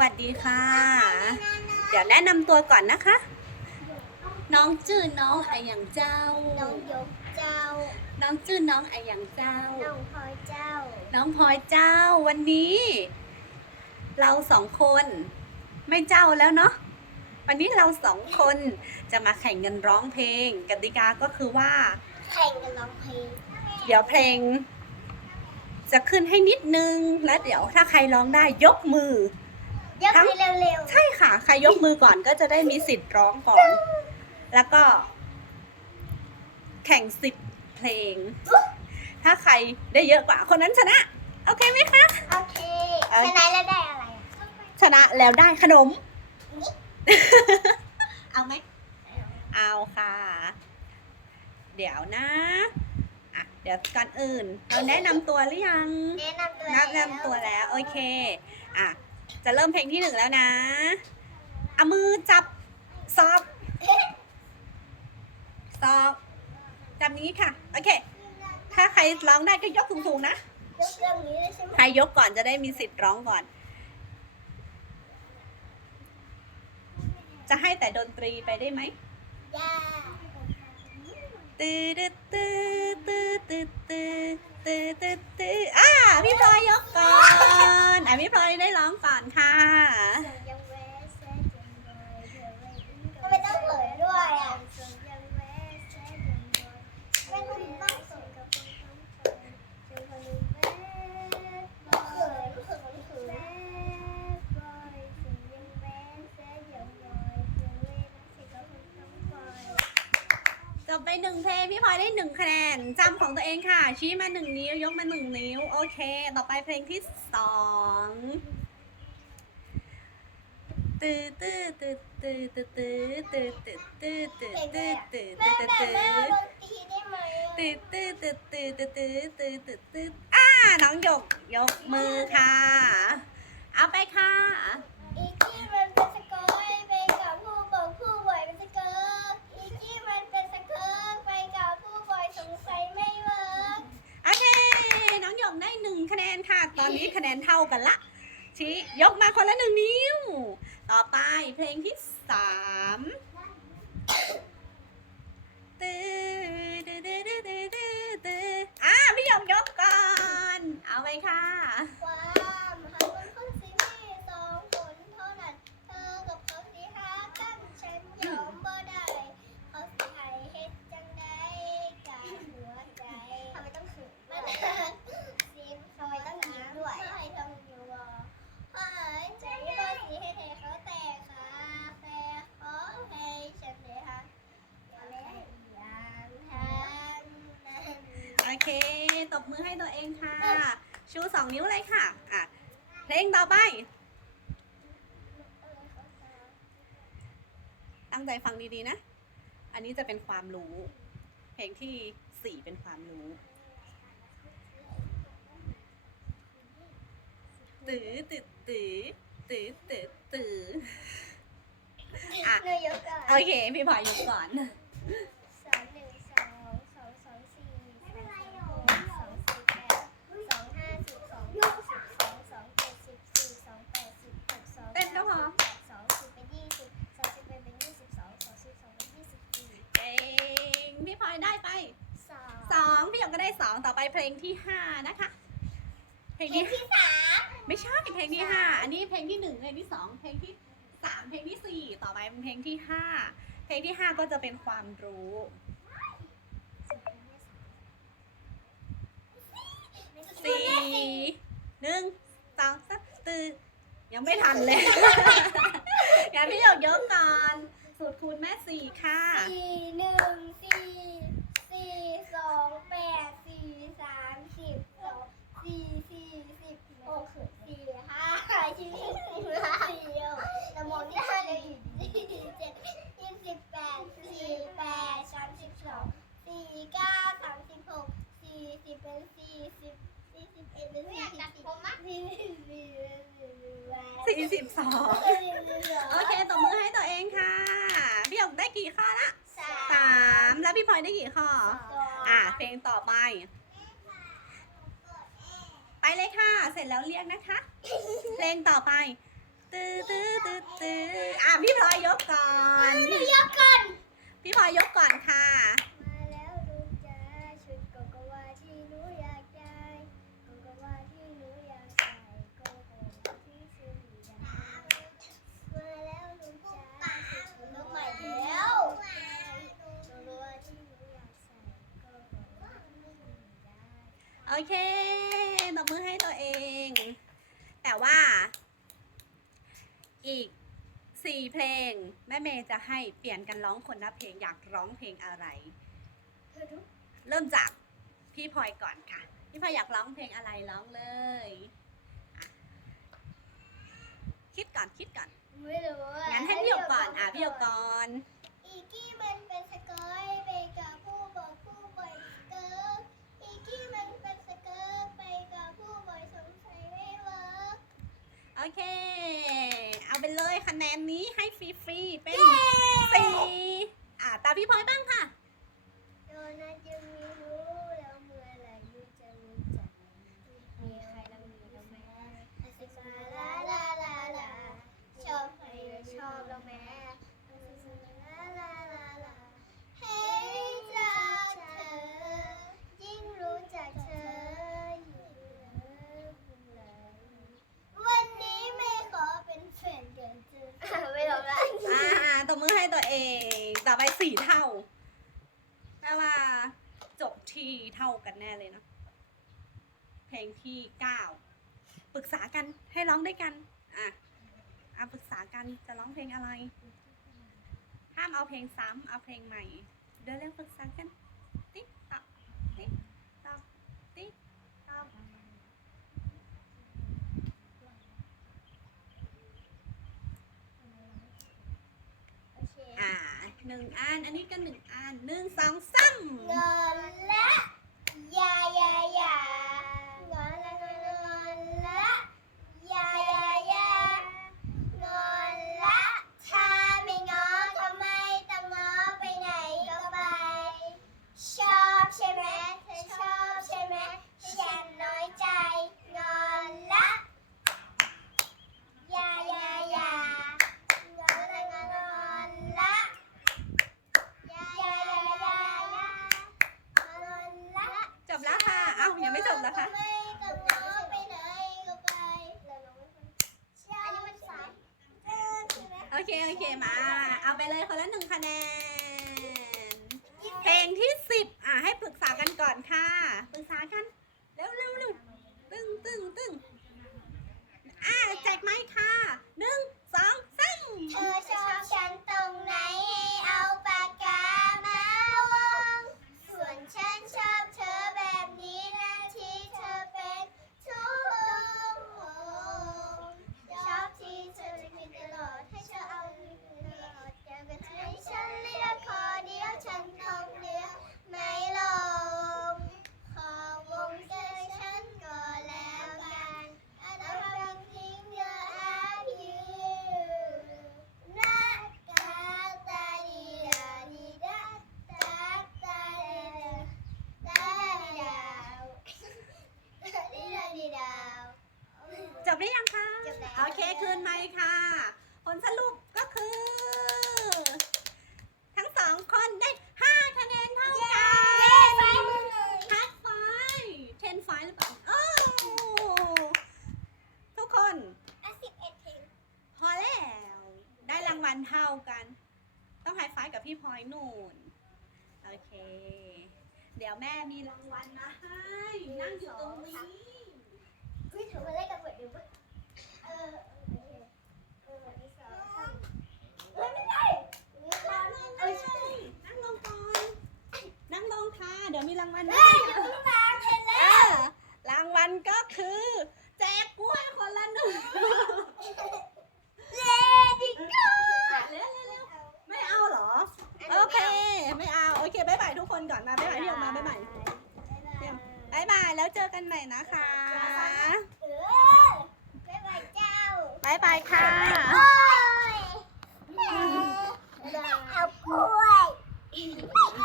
วัสดีค่ะ เดี๋ยวแนะนำตัวก่อนนะคะ น้องชื่อน้องไอหยังเจ้า น้องยกเจ้า น้องชื่อน้องไอหยังเจ้า น้องพลอยเจ้า น้องพลอยเจ้าวันนี้ เราสองคนไม่เจ้าแล้วเนาะวันนี้เราสองคนจะมาแข่งกันร้องเพลง กติกาก็คือว่า แข่งกันร้องเพลง เดี๋ยวเพลง จะขึ้นให้นิดนึง แล้วเดี๋ยวถ้าใครร้องได้ยกมือ ยกให้เร็วใช่ค่ะ ใครยกมือก่อนก็จะได้มีสิทธิ์ร้องก่อน แล้วก็ แข่งสิบเพลง ถ้าใครได้เยอะกว่า คนนั้นชนะ โอเคไหมคะๆโอเคเอ้ยชนะแล้วได้อะไรอะชนะแล้วได้ขนม เอาไหม เอาค่ะ เดี๋ยวนะอะเดี๋ยวก่อนอื่น เราแนะนำตัวหรือยัง แนะนำตัวแนะนำตัวแล้ว โอเค อะ จะเริ่มเพลงที่หนึ่งแล้วนะเอามือจับซอกซอกจับนี้ค่ะ โอเค ถ้าใครร้องได้ก็ยกสูงๆนะ ยกเรื่องนี้เลยใช่ไหมใครยกก่อนจะได้มีสิทธิ์ร้องก่อน จะให้แต่ดนตรีไปได้ไหม ยา ตืดตืดตืดตืดตืดตืดตืดอะพี่พลอยยกก่อนอะพี่พลอยได้ร้องก่อนค่ะ ไปหนึ่งเพลงพี่พลอยได้หนึ่งคะแนนจำของตัวเองค่ะ ชี้มาหนึ่งนิ้วยกมาหนึ่งนิ้ว โอเค ต่อไปเพลงที่สองตื้อตื้อตื้อตื้อตื้อตื้อตื้อตื้อตื้อตื้อตื้อตื้อแม่ตื้อแม่ตื้อแม่ดนตรีได้ไหมตื้อตื้อตื้อตื้อตื้อตื้อตื้อตื้อตื้อตื้อ่าน้องหยกยกมือค่ะเอาไปค่ะอีกี้มันเป็นสกอยไปกับผู้บอกผู้บ่อยเป็นสเกิร์ตอีกี้มันเป็นสเกิร์ตไปกับผู้บ่อยสงสัยไม่เวิร์ก โอเค น้องหยกได้หนึ่งคะแนนค่ะ ตอนนี้คะแนนเท่ากันละ ชี้ยกมาคนละหนึ่งนิ้ว ต่อไปเพลงที่สามตื้อตื้อตื้อตื้อตื้อตื้อตื้ออะพี่ยอมยกก่อน เอาไปค่ะ ความหาคนคนสิมีสองคนเท่านั้น เธอกับเขาสิหากันฉันยอมบ่ได้เขาสิให้เฮ็ดจังใดกับหัวใจทำไมต้องขืนมันซีมทำไมต้องยิ้มด้วยให้ทำอยู่วะหายใจบ่สิเฮ็ดให้เขาแตกขาแค่ขอให้ฉันได้หักและอย่างทันนั้น โอเค ตบ มือให้ตัวเองค่ะ ชูสองนิ้วเลยค่ะอะ เพลงต่อไป ตั้งใจฟังดีๆนะ อันนี้จะเป็นความรู้ เพลงที่สี่เป็นความรู้ตื้อตื้อตื้อตื้อตื้อตื้ออะนายกก่อนโอเค พี่พลอยยกก่อน สามหนึ่งสองสองสองสี่สามหกสองสี่แปดสองห้าสิบสองหกสิบสองสองเจ็ดสิบสี่สองแปดสิบหกสอง เต้นก็พอ แปดสองสิบเป็นยี่สิบสองสิบเป็นเป็นยี่สิบสองสองสิบสองเป็นยี่สิบสี่ เองพี่พลอยได้ไป สอง สองพี่หยกก็ ได้สองต่อไปเพลงที่ห้านะคะ เพลงเพลที่งที่สามไม่ใช่เพลงที่ห้าอันนี้เพลงที่หนึ่งเพลงที่สองเพลงที่สามเพลงที่สี่ต่อไปเป็นเพลงที่ห้าเพลงที่ห้าก็จะเป็นความรู้ สี่หนึ่งสองสามตื่นยังไม่ทันเลย งั้นพี่หยกยกก่อน สูตรคูณแม่สี่ค่ะ สี่หนึ่งสี่สี่สองแปด สี่สามสิบสองสี่สี่สิบหกสี่ห้าสี่สี่สี่แต่มองที่ห้าเลยสี่เจ็ดยี่สิบแปดสี่แปดสามสิบสองสี่เก้าสามสิบหกสี่สิบเป็นสี่สิบสี่สิบเอ็ดเป็นสี่สิบสี่สิบสี่สี่สิบสี่สิบสองโอเคตบมือให้ตัวเองค่ะพี่หยกได้กี่ข้อละสาสามแล้วพี่พลอยได้กี่ข้อ อะเพลงต่อไป ไปเลยค่ะ เสร็จแล้วเรียกนะคะ เพลงต่อไปตตื้อตื้อตื้อตื้ออะพี่พลอยยกก่อน หนูยกก่อน พี่พลอยยกก่อนค่ะ มาแล้วลูกจ๋าชุดโกโกวาที่หนูอยากได้โกโกวาที่หนูอยากใส่โกโกวาที่ซื้ออยากได้มาแล้วลูกจ๋าชุดโกโกวาที่หนูอยากได้โกโกวาที่หนูอยากใส่โกโกวาที่หนูอยากได้ โอ เคตบมือให้ตัวเอง แต่ว่า อีกสี่เพลง แม่เมย์จะให้เปลี่ยนกันร้องคนละเพลงอยากร้องเพลงอะไรเธอดูเริ่มจากพี่พลอยก่อนค่ะ พี่พลอยอยากร้องเพลงอะไรร้องเลยอะคิดก่อนคิดก่อน ไม่รู้อะงั้นให้พี่หยกก่อน อะพี่หยกก่อน อีกี้มันเป็นสกอยไปกับผู้บอกผู้บ่อยสเกิร์ตอีกี้มันเป็นสเกิร์ตไปกับผู้บ่อยสงสัยไม่เวิร์ก โอ เค เอาไปเลยคะแนนนี้ให้ฟรีๆเป็นสี่อะตามพี่พลอยบ้างค่ะ โดนัทยังมีรู้แล้วเมื่อไหรยูจะรู้จักมีใครแล้วมีแล้วแม่อาซิมาลาลาลาลาชอบใครแล้วชอบแล้วแม่อาซิมาลาลาลาลาเฮ้ยจากเธอ ยิ่งรู้จักเธอยิ่งเลิฟเลย วันนี้ไม่ขอเป็นแฟนกันเจอไม่ทำไร อ่าตบมือให้ตัวเอง ต่อ ไปสี่เท่าแปลว่า จบที่เท่ากันแน่เลยเนาะเพลงที่เก้าปรึกษากันให้ร้องด้วยกัน อะอะปรึกษากันจะร้องเพลงอะไร ห้ามเอาเพลงซ้ำเอาเพลงใหม่ เดี๋ยวเร็วปรึกษากัน ติ๊กต๊อกติ๊กต๊อกติ๊กต๊อก โอเค อ่า หนึ่งอัน อันนี้ก็หนึ่งอันหนึ่งสองสามงอนละยายายางอนละงอนงอนละยายายางอนละถ้าไม่งอก็ไม่ต้องงอไปไหนก็ไป ชอบใช่ไหมเธอชอบใช่ไหมฉันน้อยใจ งอนละยายายางอนละงอนงอนละ ยายายายายานละ จบแล้วค่ะ เอ้ายังไม่จบแล้วค่ะ ไม่ต้องง้อไปไหนก็ไปแล้วน้องไม่ฟังใช่อันนี้มันสายเออใช่ไหม โอ เค โอเค มา เอาไปเลยคนละหนึ่งคะแนน เพลงที่สิบอะ ให้ปรึกษากันก่อนค่ะ ปรึกษากัน เร็วเร็วเร็วตึ้งตึ้งตึ้งอะแจกไม้ค่ะหนึ่งสองสาม เธอชอบฉันตรงไหนให้เอาปากกามาวงส่วนฉันชอบเธอแบบนี้นะที่เธอเป็นทุกคนชอบที่เธอจะมีตลอดให้เธอเอาอยู่ตลอดอยากเป็นให้ฉันเลือกขอเดียวฉันคงเลือกไม่ลงขอวงเจอฉันก็แล้วกัน And I'm thinking you're at you นะกาตาดีดาดีดาตาตาดาดาดีดาวดีดาดีดาว จบหรือยังคะ จบแล้ว โอเค คืนไม้ค่ะ ผลสรุปก็คือ ทั้งสองคนได้ห้าคะแนนเท่ากัน เย้ไปมือเลย ทัดไฟเทนไฟหรือเปล่าโอ้ทุกคน อะสิบเอ็ดเพลง พอแล้ว ได้รางวัลเท่ากัน ต้องไฮไฟว์กับ พี่พอยนูนโอเค เดี๋ยวแม่มีรางวัลมาให้นั่งอยู่ตรงนี้ อุ้ยถือมาเล่นกับเบิร์ดดิวะเออโอเคเออที่สองเฮ้ยไม่ได้ไม่ได้ นั่ง เอ้ย นั่งลงก่อน นั่งลงค่ะ เดี๋ยวมีรางวัล เฮ้ ให้ ยอย่าเพิ่งมาเห็น เอ แล้ว อรางวัลก็คือ แจกกล้วยคนละหนึ่ง เลดี้โก้ อะเร็วเร็วเร็วไม่เอาเหรอ โอเค ไม่เอา โอเคบายบายทุ กคนก่อนมาบายบายพี่ออกมาบายบายบายบายแล้วเจอกันใหม่นะคะเออบ๊ายบายเจ้าบายบายค่ะโอ้ยเอากล้วย